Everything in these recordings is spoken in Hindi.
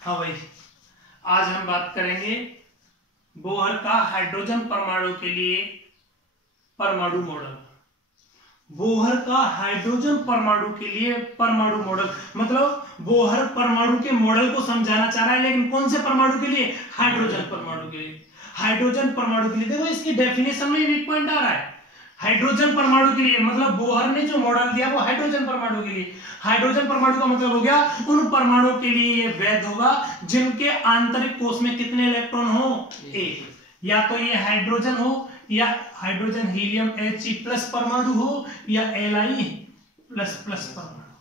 हाँ भाई, आज हम बात करेंगे बोहर का हाइड्रोजन परमाणु के लिए परमाणु मॉडल। बोहर का हाइड्रोजन परमाणु के लिए परमाणु मॉडल, मतलब बोहर परमाणु के मॉडल को समझाना चाह रहा है, लेकिन कौन से परमाणु के लिए? हाइड्रोजन परमाणु के लिए। हाइड्रोजन परमाणु के लिए देखो इसकी डेफिनेशन में वीक पॉइंट आ रहा है। हाइड्रोजन परमाणु के लिए मतलब बोहर ने जो मॉडल दिया वो हाइड्रोजन परमाणु के लिए। हाइड्रोजन परमाणु का मतलब हो गया उन परमाणुओं के लिए ये वैध होगा जिनके आंतरिक कोश में कितने इलेक्ट्रॉन हो? एक। या तो ये हाइड्रोजन हो, या हाइड्रोजन हीलियम He+ परमाणु हो, या Li++ परमाणु।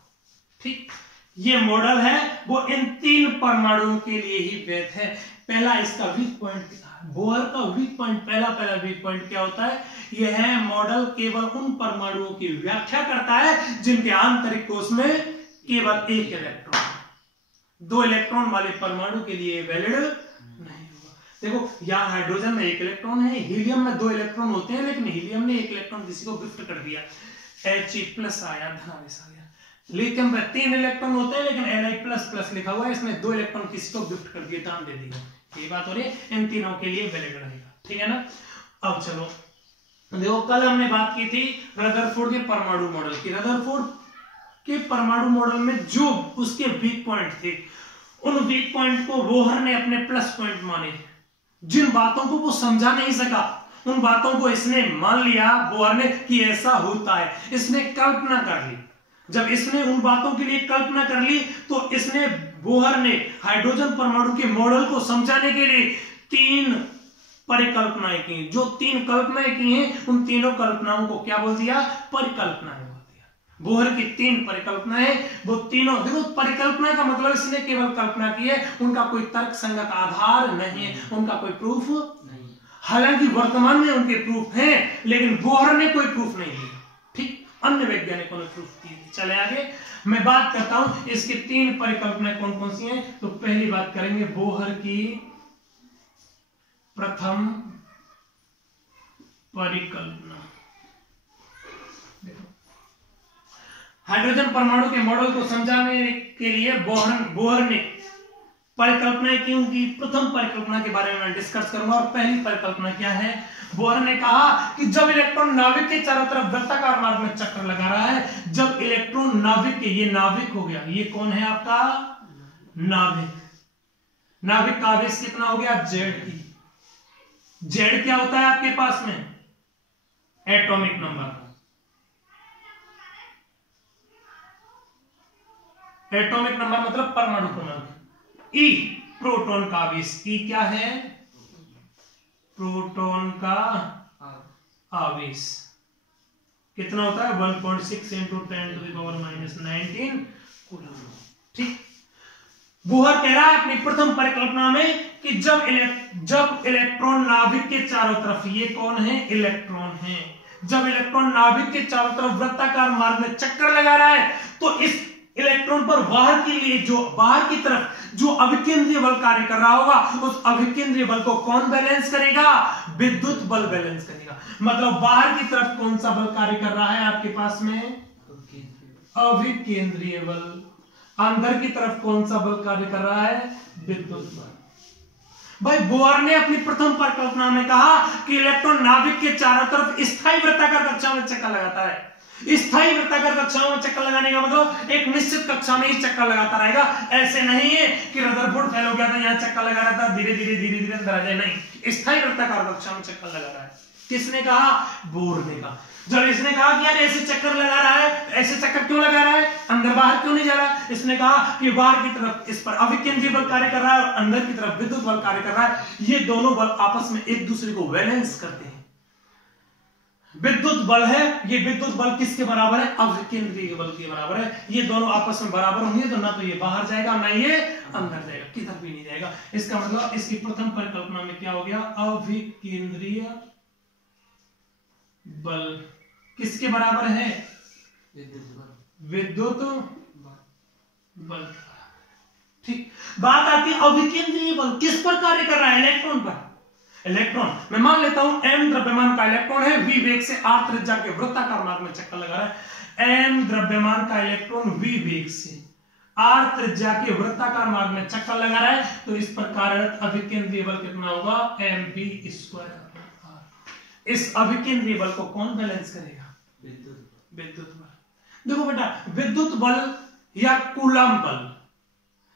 ठीक, ये मॉडल है वो इन तीन परमाणुओं के लिए ही वैध है। पहला इसका वीक पॉइंट, बोहर का वीक पॉइंट, पहला वीक पॉइंट क्या होता है? यह है मॉडल केवल उन परमाणुओं की व्याख्या करता है जिनके आंतरिक कोश में केवल एक इलेक्ट्रॉन। 2 इलेक्ट्रॉन वाले परमाणु के लिए वैलिड नहीं होगा। देखो यहाँ हाइड्रोजन में 1 इलेक्ट्रॉन है, हीलियम में 2 इलेक्ट्रॉन होते हैं, लेकिन हीलियम ने 1 इलेक्ट्रॉन किसी को गिफ्ट कर दिया, He+ आया, धनावेश आ गया। लिथियम में 3 इलेक्ट्रॉन होते हैं, लेकिन Li++ लिखा हुआ है, इसमें 2 इलेक्ट्रॉन किसी को गिफ्ट कर दिया, दान दे दिया। ये बात हो रही है, इन तीनों के लिए वैलिड रहेगा। ठीक है ना? अब चलो देखो, कल हमने बात की थी रदरफोर्ड के परमाणु मॉडल की। रदरफोर्ड के परमाणु मॉडल में जो उसके वीक पॉइंट थे, उन वीक पॉइंट को बोहर ने अपने प्लस पॉइंट माने। जिन बातों को वो समझा नहीं सका, उन बातों को इसने मान लिया बोहर ने कि ऐसा होता है। इसने कल्पना कर ली। जब इसने उन बातों के लिए कल्पना कर ली तो इसने बोहर ने हाइड्रोजन परमाणु के मॉडल को समझाने के लिए 3 परिकल्पनाएं की। जो 3 कल्पनाएं की हैं, उन तीनों कल्पनाओं को क्या बोल दिया? परिकल्पनाएं बोल दिया। बोहर की 3 परिकल्पनाएं, वो तीनों, देखो परिकल्पना का मतलब इसने केवल कल्पना की है, उनका कोई तर्क संगत आधार नहीं है, उनका कोई प्रूफ नहीं। हालांकि वर्तमान में उनके प्रूफ हैं, लेकिन बोहर ने कोई प्रूफ नहीं दिया। ठीक, अन्य वैज्ञानिकों ने प्रूफ दिए। चले आगे, मैं बात करता हूं इसकी 3 परिकल्पनाएं कौन कौन सी हैं। तो पहली बात करेंगे बोहर की प्रथम परिकल्पना। हाइड्रोजन परमाणु के मॉडल को समझाने के लिए बोहर ने परिकल्पनाएं क्यों की? प्रथम परिकल्पना के बारे में मैं डिस्कस करूंगा। और पहली परिकल्पना क्या है? बोहर ने कहा कि जब इलेक्ट्रॉन नाभिक के चारों तरफ वृत्ताकार मार्ग में चक्कर लगा रहा है, जब इलेक्ट्रॉन नाभिक के, ये नाभिक हो गया, ये कौन है आपका? नाभिक। नाभिक का आवेश कितना हो गया? Ze। जेड क्या होता है आपके पास में? Atomic number. एटॉमिक नंबर मतलब परमाणु क्रमांक। ई प्रोटॉन का आवेश। ई क्या है? प्रोटॉन का आवेश कितना होता है? 1.6 × 10⁻⁻19 कूलम। ठीक, बोहर कह रहा है अपनी प्रथम परिकल्पना में कि जब इलेक्ट्रॉन नाभिक के चारों तरफ, ये कौन है? इलेक्ट्रॉन है। जब इलेक्ट्रॉन नाभिक के चारों तरफ वृत्ताकार मार्ग में चक्कर लगा रहा है, तो इस इलेक्ट्रॉन पर बाहर की तरफ जो अभिकेंद्रीय बल कार्य कर रहा होगा, उस अभिकेंद्रीय बल को कौन बैलेंस करेगा? विद्युत बल बैलेंस करेगा। मतलब बाहर की तरफ कौन सा बल कार्य कर रहा है आपके पास में? अभिकेंद्रीय बल। अंदर की तरफ कौन सा बल कार्य कर रहा है? विद्युत बल। भाई बोहर ने अपनी प्रथम परिकल्पना में कहा कि इलेक्ट्रॉन नाभिक के चारों तरफ स्थायी वृत्ताकार कक्षा में चक्कर लगाता है। स्थायी वृत्ताकार कक्षाओं में चक्कर लगाने का मतलब एक निश्चित कक्षा में ही चक्कर लगाता रहेगा। ऐसे नहीं है कि रदरफोर्ड फेल हो गया था, यहाँ चक्कर लगा रहा था, धीरे धीरे अंदर आ जाए। नहीं, स्थायी वृत्ताकार कक्षा में चक्कर लगा रहा है। किसने कहा? बोहर ने कहा। जब इसने कहा कि यार ऐसे चक्कर लगा रहा है, ऐसे चक्कर क्यों लगा रहा है, अंदर बाहर क्यों नहीं जा रहा, इसने कहा कि बाहर की तरफ इस पर अभिकेंद्रीय बल कार्य कर रहा है और अंदर की तरफ विद्युत बल कार्य कर रहा है। ये दोनों बल आपस में एक दूसरे को बैलेंस करते हैं। विद्युत बल है, ये विद्युत बल किसके बराबर है? अभिकेंद्रीय बल के बराबर है। ये दोनों आपस में बराबर होंगे तो ना तो ये बाहर जाएगा ना ये अंदर जाएगा, किधर भी नहीं जाएगा। इसका मतलब इसकी प्रथम परिकल्पना में क्या हो गया? अभिकेंद्रीय बल किसके बराबर है? विद्युत बल। ठीक, बात आती है अभिकेंद्रीय बल किस पर कार्य कर रहा है? इलेक्ट्रॉन पर। इलेक्ट्रॉन, मैं मान लेता हूं m द्रव्यमान का इलेक्ट्रॉन है, v वेग से r त्रिज्या के वृत्ताकार मार्ग में चक्कर लगा रहा है। m द्रव्यमान का इलेक्ट्रॉन v वेग से r त्रिज्या के वृत्ताकार मार्ग में चक्कर लगा रहा है, तो इस पर कार्यरत अभिकेंद्रीय बल कितना होगा, mv²r। इस अभिकेंद्रीय बल को कौन बैलेंस करेगा, विद्युत बल। देखो बेटा, विद्युत बल या कूलम बल,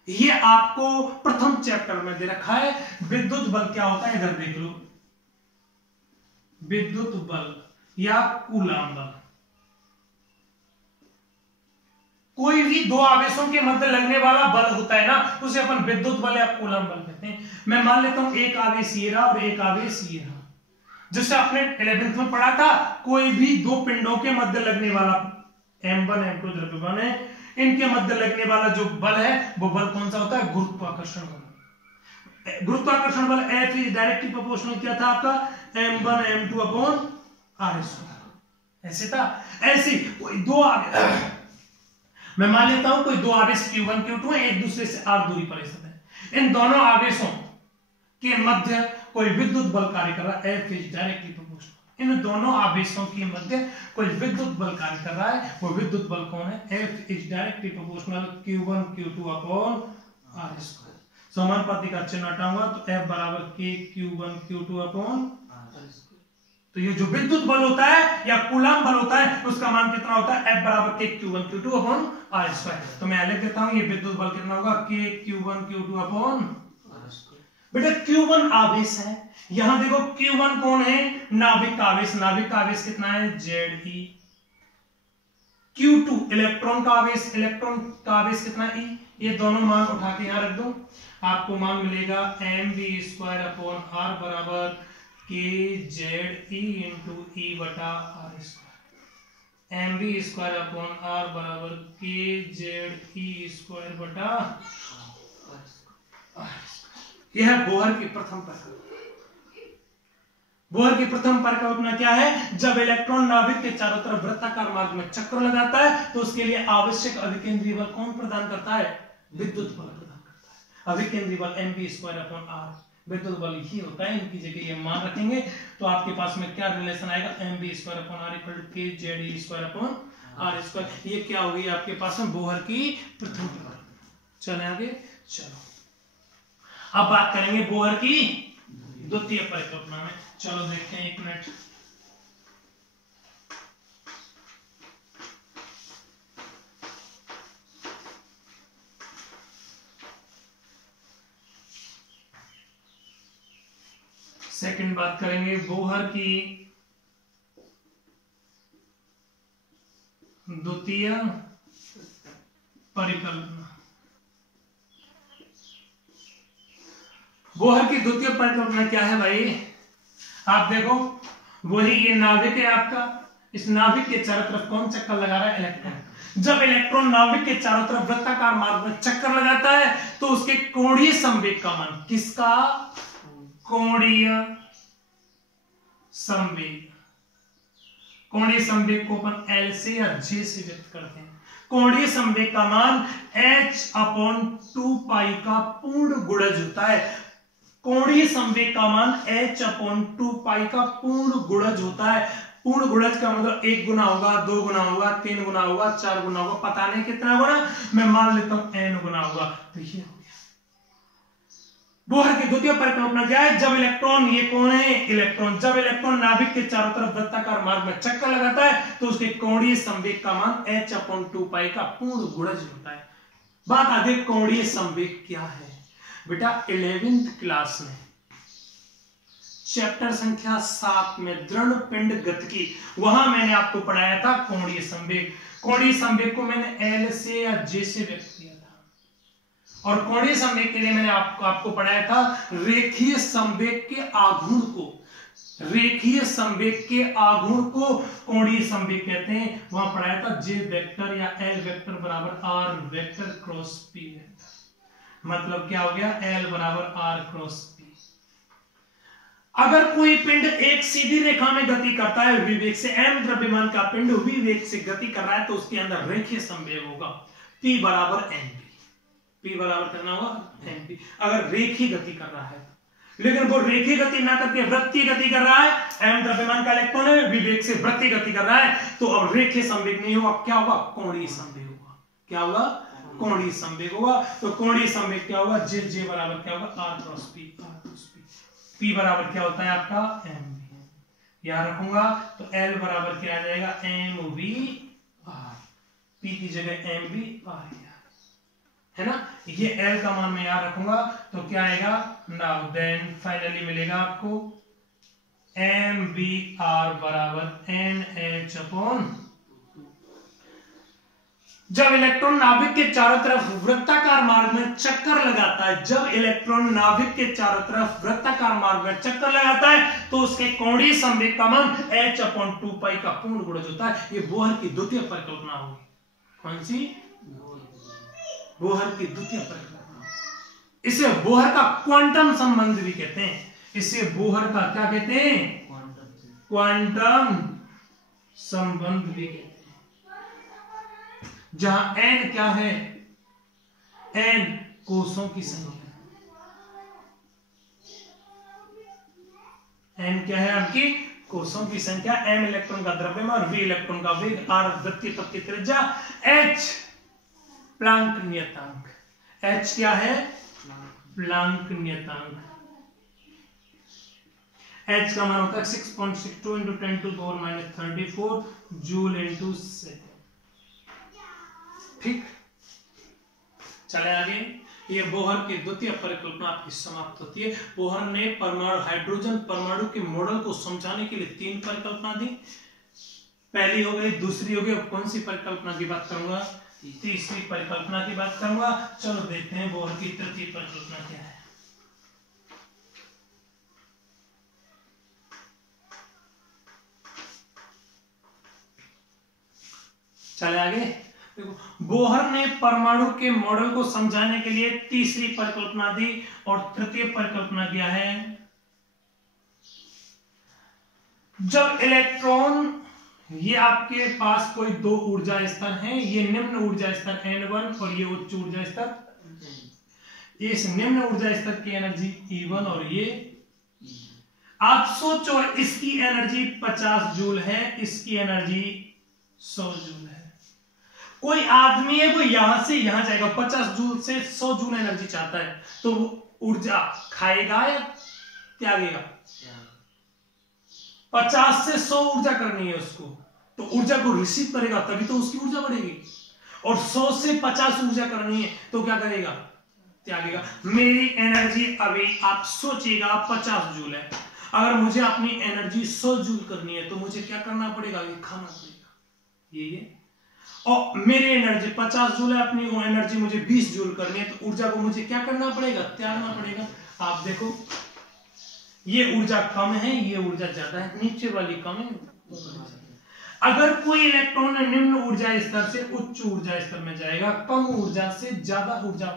ये आपको प्रथम चैप्टर में दे रखा है। विद्युत बल क्या होता है, इधर देख लो, विद्युत बल या कूलम बल, कोई भी दो आवेशों के मध्य लगने वाला बल होता है ना, उसे अपन विद्युत बल या कूलम बल कहते हैं। मैं मान लेता हूं एक आवेश ये रहा और एक आवेश ये रहा, जैसे आपने 11th में पढ़ा था, कोई भी दो पिंडों के मध्य लगने वाला m1 m2 द्रव्यमान है, इनके मध्य लगने वाला जो बल है वो बल कौन सा होता है, गुरुत्वाकर्षण बल। गुरुत्वाकर्षण बल F इज डायरेक्टली प्रोपोर्शनल क्या था आपका, m1 m2 अपॉन r²। ऐसे था। ऐसे कोई दो आवेश, मैं मान लेता हूं कोई दो आवेश q1 q2 एक दूसरे से r दूरी पर स्थित है, इन दोनों आवेशों के मध्य कोई विद्युत बल कार्य कर रहा है, F इज डायरेक्टली प्रोपोर्शनल। इन दोनों आवेशों के मध्य कोई विद्युत बल कार्य कर रहा है, वो विद्युत बल कौन है, F is directly proportional q1 q2 upon r²। समानुपाती का चिन्ह हटाऊंगा तो F बराबर k q1 q2 upon r²। तो ये जो विद्युत बल होता है या कूलम बल होता है, उसका मान कितना होता है, F बराबर k q1 q2 upon r²। तो मैं लिख देता हूं, ये विद्युत बल कितना होगा, k q1 q2 upon r²। बेटा Q1 आवेश है, यहां देखो Q1 कौन है, नाभिक का आवेश। नाभिक का आवेश कितना है, Ze। Q2 इलेक्ट्रॉन का आवेश, इलेक्ट्रॉन का आवेश कितना है, E। ये दोनों मान उठा के यहां रख दो, आपको मान मिलेगा mv² अपॉन r बराबर kZe इंटू E बटा r²। mv² अपॉन r बराबर kZe² बटा r²। यह है बोहर की प्रथम परिकल्पना। बोहर की प्रथम परिकल्पना क्या है, जब इलेक्ट्रॉन नाभिक के चारों तरफ वृत्ताकार मार्ग में चक्कर लगाता है, तो उसके लिए आवश्यक अभिकेंद्रीय बल कौन प्रदान करता है, विद्युत बल प्रदान करता है। अभिकेंद्रीय बल mv² अपॉन r, विद्युत बल ही होता है। इनकी जगह ये मान रखेंगे तो आपके पास में क्या रिलेशन आएगा, mv² upon r equal to kZe² upon r²। ये क्या होगी आपके पास में बोहर की प्रथम परिकल्पना। चले आगे, चलो अब बात करेंगे बोहर की द्वितीय परिकल्पना में। चलो देखते हैं, एक मिनट। सेकंड बात करेंगे बोहर की द्वितीय परिकल्पना। बोहर की द्वितीय परिकल्पना क्या है भाई, आप देखो, वही ये नाभिक है आपका, इस नाभिक के चारों तरफ कौन चक्कर लगा रहा है, इलेक्ट्रॉन। जब इलेक्ट्रॉन नाभिक के चारों तरफ वृत्ताकार मार्ग में चक्कर लगाता है, तो उसके कोणीय संवेग का मान, किसका, कोणीय संवेग। कोणीय संवेग को अपन L से या J से व्यक्त करते हैं। कोणीय संवेग का मान h/2π का पूर्ण गुणज होता है। कोणीय संवेग का मान h/2π का पूर्ण गुणज होता है। पूर्ण गुणज का मतलब 1 गुना होगा, 2 गुना होगा, 3 गुना होगा, 4 गुना होगा, पता नहीं कितना गुना, मैं मान लेता हूं n गुना होगा। तो ये हो गया बोहर की द्वितीय परिकल्पना। क्या है, जब इलेक्ट्रॉन, ये कौन है, इलेक्ट्रॉन, जब इलेक्ट्रॉन नाभिक के चारों तरफ वृत्ताकार मार्ग में चक्कर लगाता है, तो उसके कोणीय संवेग का मान h/2π का पूर्ण गुणज होता है। बात आगे कोणीय संवेग क्या है। बेटा 11th क्लास में चैप्टर संख्या 7 में दृढ़ पिंड गतिकी, वहां मैंने आपको पढ़ाया था कोणीय संवेग। कोणीय संवेग को मैंने L से या J से व्यक्त किया था, और कोणीय संवेग के लिए मैंने आपको पढ़ाया था रेखीय संवेग के आघूर्ण को। रेखीय संवेग के आघूर्ण को कोणीय संवेग कहते हैं। वहां पढ़ाया था J वेक्टर या L वेक्टर बराबर R vector cross P vector. मतलब क्या हो गया, L बराबर R क्रॉस P। अगर कोई पिंड एक सीधी रेखा में गति करता है विवेक से, m द्रव्यमान का पिंड विवेक से गति कर रहा है, तो उसके अंदर रेखीय संवेग होगा P बराबर mp। P बराबर करना होगा mp, अगर रेखीय गति कर रहा है। लेकिन वो रेखीय गति ना करके वृत्तीय गति कर रहा है, m द्रव्यमान का इलेक्ट्रॉन है, विवेक से वृत्तीय गति कर रहा है, तो अब रेखीय संवेग नहीं होगा, क्या होगा, कोणीय संवेग होगा। क्या होगा, कोणीय संवेग होगा। तो कोणीय संवेग क्या होगा, जे जे बराबर क्या होगा, R cross P, R cross P. P बराबर क्या होता है आपका, एम वी, याद रखूंगा। तो एल बराबर क्या आ जाएगा, एम वी आर, पी की जगह एम वी आर, है ना। ये एल का मान मैं याद रखूंगा तो क्या आएगा, नाउ देन फाइनली मिलेगा आपको एम वी आर बराबर एन एच अपॉन। जब इलेक्ट्रॉन नाभिक के चारों तरफ वृत्ताकार मार्ग में चक्कर लगाता है, जब इलेक्ट्रॉन नाभिक के चारों तरफ वृत्ताकार मार्ग में चक्कर लगाता है तो उसके कोणीय संवेग का मान h/2 का पूर्ण गुणज होता है। ये बोहर की द्वितीय परिकल्पना होगी। कौन सी, बोहर की द्वितीय परिकल्पना। इसे बोहर का क्वांटम संबंध भी कहते हैं। इसे बोहर का क्या कहते हैं, क्वांटम संबंध भी कहते हैं। जहां n क्या है, n कोषों की संख्या, n क्या है आपकी कोषों की संख्या, m इलेक्ट्रॉन का द्रव्यमान, v इलेक्ट्रॉन का वेग, r वृत्तीय पथ की त्रिज्या, h प्लांक नियतांक। h क्या है, प्लांक नियतांक। h का मान होता है 6.62 × 10⁻⁻34 जूल × सेकेंड। ठीक, चले आगे। ये बोहर की द्वितीय परिकल्पना आपकी समाप्त होती है। बोहर ने परमाणु, हाइड्रोजन परमाणु के मॉडल को समझाने के लिए 3 परिकल्पना दी। पहली हो गई, दूसरी हो गई, अब कौन सी परिकल्पना की बात करूंगा, तीसरी परिकल्पना की बात करूंगा। चलो देखते हैं बोहर की तृतीय परिकल्पना क्या है। चले आगे। देखो, बोहर ने परमाणु के मॉडल को समझाने के लिए तीसरी परिकल्पना दी और तृतीय परिकल्पना क्या है, जब इलेक्ट्रॉन, ये आपके पास कोई 2 ऊर्जा स्तर हैं, ये निम्न ऊर्जा स्तर n1 और ये उच्च ऊर्जा स्तर। इस निम्न ऊर्जा स्तर की एनर्जी E1 और ये, आप सोचो इसकी एनर्जी 50 जूल है, इसकी एनर्जी 100 जूल है। कोई आदमी है वो यहां से यहां जाएगा, 50 जूल से 100 जूल एनर्जी चाहता है, तो वो ऊर्जा खाएगा या त्यागेगा, 50 से 100 ऊर्जा करनी है उसको, तो ऊर्जा को रिसीव करेगा तभी तो उसकी ऊर्जा बढ़ेगी। और 100 से 50 ऊर्जा करनी है तो क्या करेगा, त्यागेगा। मेरी एनर्जी अभी आप सोचिएगा 50 जूल है, अगर मुझे अपनी एनर्जी 100 जूल करनी है तो मुझे क्या करना पड़ेगा, ये खाना पड़ेगा, ये। और मेरी एनर्जी 50 जूल है, अपनी वो एनर्जी मुझे 20 जूल करनी है, तो ऊर्जा को मुझे क्या करना पड़ेगा, त्यागना पड़ेगा। आप देखो ये ऊर्जा कम है, ये ऊर्जा ज्यादा है, नीचे वाली कम है। अगर कोई इलेक्ट्रॉन निम्न ऊर्जा स्तर से उच्च ऊर्जा स्तर में जाएगा, कम ऊर्जा से ज्यादा ऊर्जा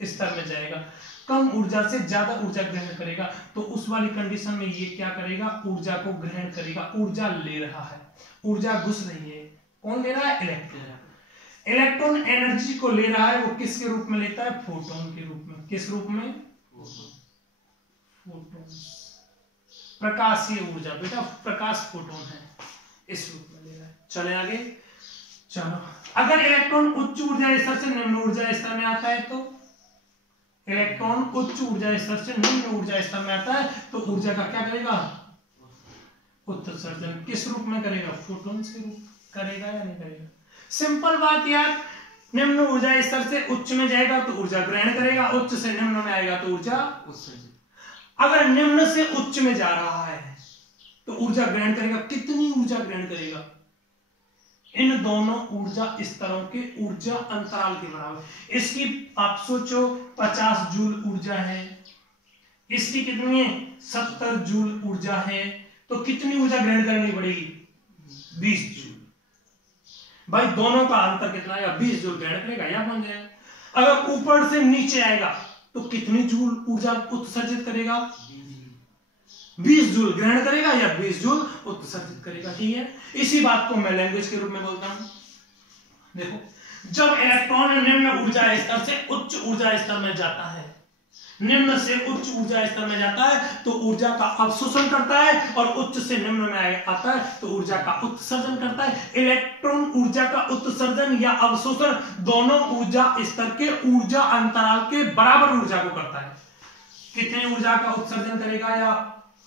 स्तर में जाएगा, कम ऊर्जा से ज्यादा ऊर्जा ग्रहण करेगा, तो उस वाली कंडीशन में ये क्या करेगा, ऊर्जा को ग्रहण करेगा। ऊर्जा ले रहा है, ऊर्जा घुस रही है, कौन ले रहा है, इलेक्ट्रॉन। इलेक्ट्रॉन एनर्जी को ले रहा है, वो किसके रूप में लेता है, फोटोन के रूप में। किस रूप में, फोटोन, प्रकाशीय ऊर्जा, बेटा प्रकाश फोटोन है, इस रूप में ले रहा है। चले आगे। चलो, अगर इलेक्ट्रॉन उच्च ऊर्जा स्तर से निम्न ऊर्जा स्तर में आता है, तो इलेक्ट्रॉन उच्च ऊर्जा स्तर से निम्न ऊर्जा स्तर में आता है तो ऊर्जा का क्या करेगा, उत्सर्जन। किस रूप में करेगा, फोटोन के रूप करेगा या नहीं करेगा। सिंपल बात यार, निम्न ऊर्जा स्तर से उच्च में जाएगा तो ऊर्जा ग्रहण करेगा, उच्च से निम्न में आएगा तो ऊर्जा उत्सर्जन। अगर निम्न से उच्च में जा रहा है तो ऊर्जा ग्रहण करेगा, कितनी ऊर्जा ग्रहण करेगा, इन दोनों ऊर्जा स्तरों के ऊर्जा अंतराल के बराबर। इसकी आप सोचो 50 जूल ऊर्जा है, इसकी कितनी है, 70 जूल ऊर्जा है, तो कितनी ऊर्जा ग्रहण करनी पड़ेगी, 20 जूल। भाई दोनों का अंतर कितना आएगा, 20 जूल ग्रहण करेगा या बन जाएगा। अगर ऊपर से नीचे आएगा तो कितनी जूल ऊर्जा उत्सर्जित करेगा, 20 जूल ग्रहण करेगा या 20 जूल उत्सर्जित करेगा। ठीक है, इसी बात को मैं लैंग्वेज के रूप में बोलता हूं। देखो, जब इलेक्ट्रॉन निम्न ऊर्जा स्तर से उच्च ऊर्जा स्तर में जाता है निम्न से उच्च ऊर्जा स्तर में जाता है तो ऊर्जा का अवशोषण करता है, और उच्च से निम्न में आता है तो ऊर्जा का उत्सर्जन करता है। इलेक्ट्रॉन ऊर्जा का उत्सर्जन या अवशोषण दोनों ऊर्जा स्तर के ऊर्जा अंतराल के बराबर ऊर्जा को करता है। कितनी ऊर्जा का उत्सर्जन करेगा या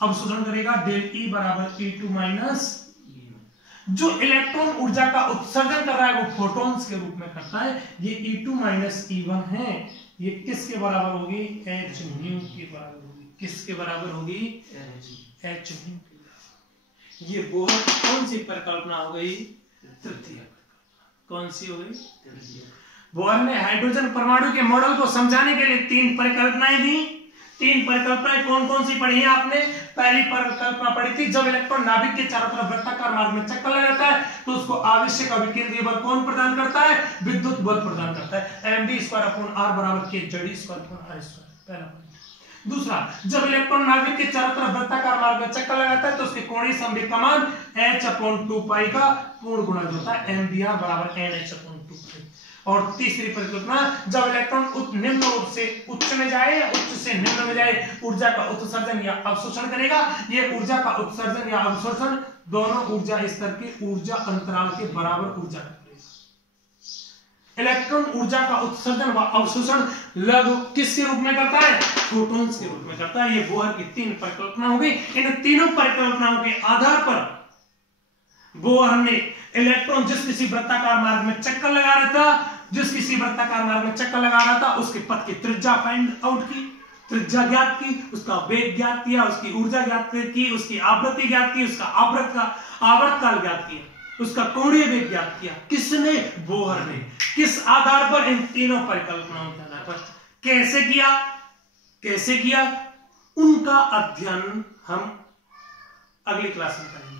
अवशोषण करेगा? डेल ई बराबर E2 माइनस। जो इलेक्ट्रॉन ऊर्जा का उत्सर्जन कर रहा है वो फोटॉन्स के रूप में करता है। ये E2 माइनस E1 है, ये किसके बराबर होगी? h न्यू के बराबर होगी। किसके बराबर होगी? h न्यू के। ये बोहर कौन सी परिकल्पना हो गई? तृतीय। कौन सी हो गई? बोहर ने हाइड्रोजन परमाणु के मॉडल को समझाने के लिए 3 परिकल्पनाएं दी। 3 परिकल्पनाएं कौन कौन सी पढ़ी है आपने? पहली परिकल्पना पढ़ी थी, जब इलेक्ट्रॉन नाभिक के चारों तरफ वृत्ताकार मार्ग में चक्कर लगाता है तो उसको आवश्यक अभिकेंद्रीय बल कौन प्रदान करता है? विद्युत बल प्रदान करता है। mv² अपॉन r बराबर k zd² अपॉन r²। पहला पॉइंट। दूसरा, जब इलेक्ट्रॉन नाभिक के चारों तरफ वृत्ताकार मार्ग में चक्कर लगाता है तो उसके कोणीय संवेग का मान h/2π का पूर्ण गुणज होता है। mvr बराबर nh/2π। और तीसरी परिकल्पना, जब इलेक्ट्रॉन निम्न ओर से उच्च में जाए या उच्च से निम्न में जाए ऊर्जा का उत्सर्जन या अवशोषण करेगा। ये ऊर्जा का उत्सर्जन या अवशोषण दोनों ऊर्जा स्तर के ऊर्जा अंतराल के बराबर ऊर्जा करेगा। इलेक्ट्रॉन ऊर्जा का उत्सर्जन व अवशोषण लगभग किसके रूप में करता है? फोटॉन्स के रूप में करता है। ये बोहर की 3 परिकल्पना हो गई। इन तीनों परिकल्पनाओं के आधार पर बोहर ने इलेक्ट्रॉन जिस किसी वृत्ताकार मार्ग में चक्कर लगा रहा था, उसके पथ की त्रिज्या फाइंड आउट की, त्रिज्या ज्ञात की, उसका वेग ज्ञात किया, उसकी ऊर्जा ज्ञात की, उसकी आवृत्ति ज्ञात की, उसका आवर्तकाल ज्ञात किया, उसका कोणीय वेग ज्ञात किया। किसने? बोहर ने। किस आधार पर? इन तीनों परिकल्पनाओं के आधार पर। कैसे किया? उनका अध्ययन हम अगली क्लास में करेंगे।